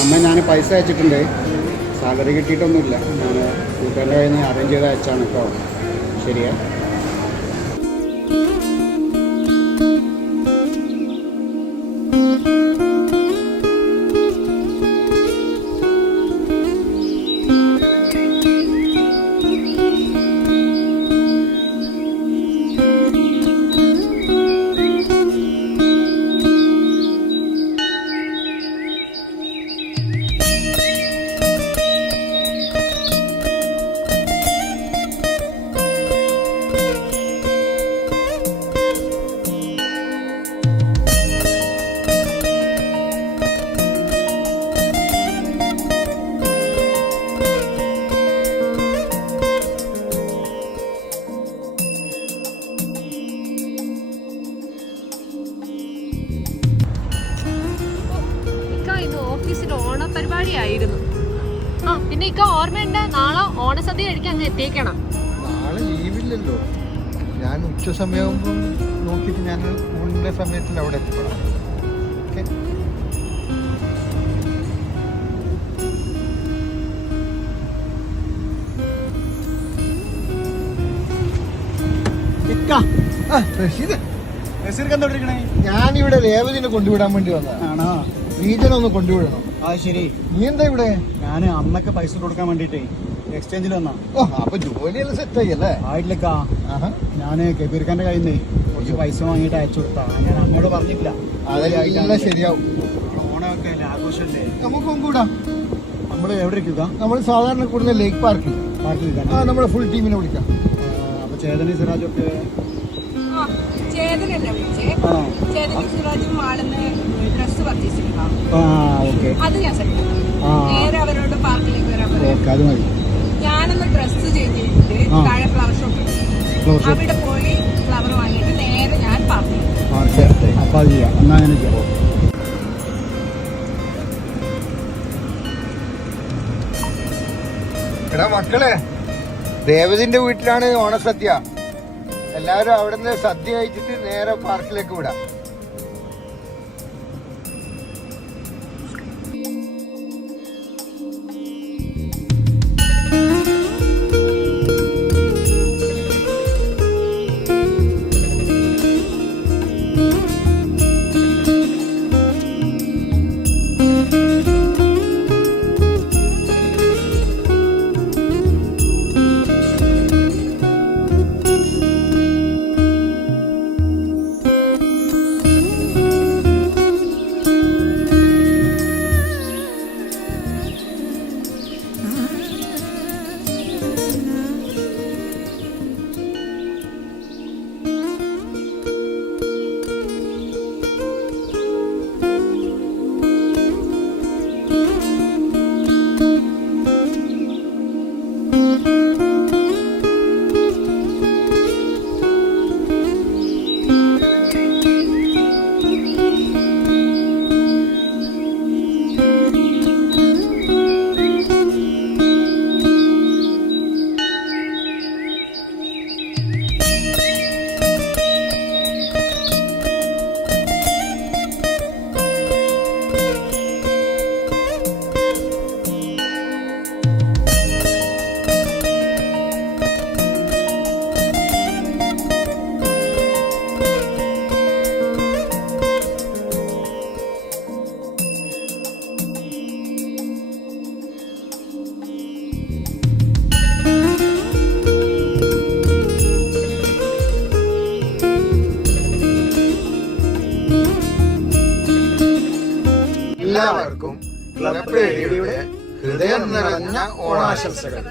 അമ്മ ഞാൻ പൈസ അയച്ചിട്ടുണ്ട്. സാലറി കിട്ടിയിട്ടൊന്നുമില്ല. ഞാൻ കൂട്ടുകാരുടെ കയ്യിൽ നിന്ന് അറേഞ്ച് ചെയ്ത് അയച്ചാണ് കേട്ടോ. ശരിയാ. ഓഫീസിൽ ഓണപരിപാടിയായിരുന്നു. ആ പിന്നെ ഇക്ക ഓർമ്മയുണ്ട്, നാളെ ഓണസദ്യ കഴിക്കാൻ അങ്ങ് എത്തിയേക്കണം. നാളെ ലീവില്ലല്ലോ. ഞാൻ ഉച്ച സമയമാകുമ്പോൾ നോക്കിയിട്ട് ഞാൻ ഊണിൻ്റെ സമയത്തിൽ അവിടെ എത്തിപ്പെടാം. ഞാനിവിടെ രേവതിനെ കൊണ്ടുവിടാൻ വേണ്ടി വന്നതാണോ? റീജൻ ഒന്ന് കൊണ്ടുവിടണം. ശരി. നീ എന്താ ഇവിടെ? ഞാൻ അമ്മക്ക് പൈസ കൊടുക്കാൻ വേണ്ടിട്ടേ എക്സ്ചേഞ്ചിൽ വന്നാ. ഓ അപ്പൊ ജോലിയെല്ലാം സെറ്റ് ആയി അല്ലേ? ആയിട്ടില്ലക്കാ. ഞാൻ കബീർഖാന്റെ കയ്യിൽ നിന്ന് കുറച്ച് പൈസ വാങ്ങിയിട്ട് അയച്ചു കൊടുത്താ. ഞാൻ അമ്മയോട് പറഞ്ഞില്ല. അതെല്ലാം ശരിയാവും. ഓണമൊക്കെ അല്ലേ, ആഘോഷമല്ലേ. നമുക്ക് കൊണ്ടുവിടാം. നമ്മള് എവിടെ ഇരിക്കുക? നമ്മൾ സാധാരണ കൂടുന്ന ലേക്ക് പാർക്കിൽ. നമ്മളെ ഫുൾ ടീമിനെ വിളിക്കാം. അപ്പൊ ചേതനി സിറാജൊക്കെ ചേതനല്ലേ വിളിച്ചേ? ചേതനും സിറാജും മാളിന്ന് ഡ്രസ് പർച്ചേസ് ചെയ്യണം. അത് ഞാൻ സെറ്റ് നേരെ അവരോട് പാർക്കിലേക്ക് വരാൻ പറയാം. ഞാനൊന്ന് ഡ്രസ് ചേഞ്ച് ചെയ്തിട്ട് താഴെ ഫ്ലവർ ഷോപ്പ് അവിടെ പോയി ഫ്ലവർ വാങ്ങിയിട്ട് നേരെ ഞാൻ പാർക്കിൽ. അപ്പൊ അത് ചെയ്യാം. എന്നാ അങ്ങനെ ചെയ്യാം. എടാ മക്കളെ, ദേവതിന്റെ വീട്ടിലാണ് ഓണസദ്യ. എല്ലാവരും അവിടെ നിന്ന് സദ്യ കഴിച്ചിട്ട് നേരെ പാർക്കിലേക്ക് വിടാം. എല്ലാവർക്കും ക്ലബ് റേഡിയോയുടെ ഹൃദയം നിറഞ്ഞ ഓണാശംസകൾ.